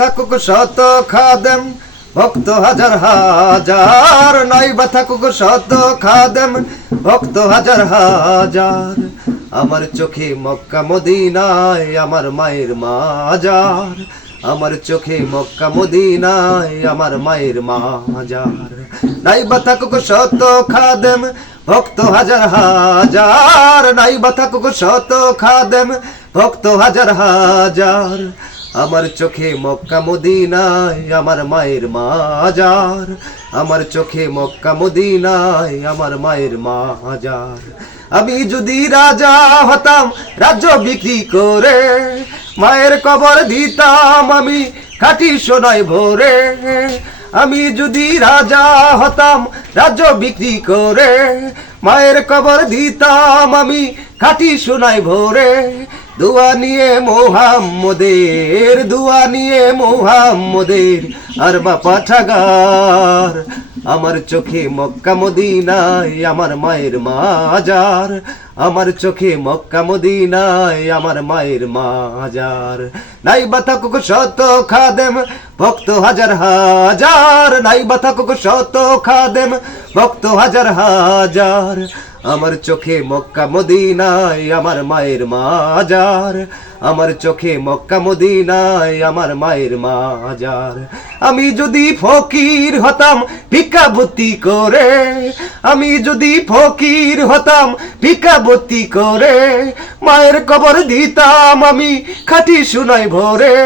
থাকুক শত খাদেম ভক্ত হাজার হাজার, নাই বা থাকুক শত খাদেম ভক্ত হাজার হাজার, আমার চোখে মক্কা মদিনায় আমার মায়ের মাজার, আমার চোখে মক্কা মদিনায় আমার মায়ের মাজার। নাই বা থাকুক শত খাদেম ভক্ত হাজার হাজার, নাই বা থাকুক শত খাদেম ভক্ত হাজার হাজার, আমার চোখে মক্কা মদিনায় আমার মায়ের মাজার, আমার চোখে মক্কা মদিনায় আমার মায়ের মাজার। আমি যদি রাজা হতাম রাজ্য বিক্রি করে, মায়ের কবর দিতাম আমি খাঁটি সোনায় ভরে। আমি যদি রাজা হতাম রাজ্য বিক্রি করে, মায়ের কবর দিতাম আমি খাঁটি সোনায় ভরে। দোয়া নিয়ে মোহাম্মদের, দোয়া নিয়ে মোহাম্মদের আর বা পাঠাগার, আমার চোখে মক্কা মদিনায় আমার মায়ের মাজার, আমার চোখে মক্কা মদিনায় আমার মায়ের মাজার। নাই বা থাকুক শত খাদেম ভক্ত হাজার হাজার, নাই বা থাকুক শত খাদেম ভক্ত হাজার হাজার, আমার চোখে মক্কা মদিনায় আমার মায়ের মাজার, আমার চোখে মক্কা মদিনায় আমার মায়ের মাজার। আমি যদি ফকির হতাম ভিক্ষাবৃত্তি করে, আমি যদি ফকির হতাম ভিক্ষাবৃত্তি করে, মায়ের কবর দিতাম আমি খাঁটি সোনায় ভরে।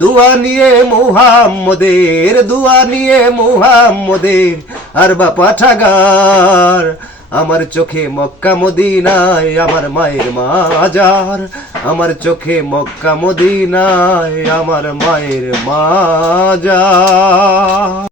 দোয়া নিয়ে মুহাম্মদের, দোয়া নিয়ে মুহাম্মদের আর বা পাঠাগার, আমার চোখে মক্কা মদিনায় আমার মায়ের মাজার, আমার চোখে মক্কা মদিনায় আমার মায়ের মাজার।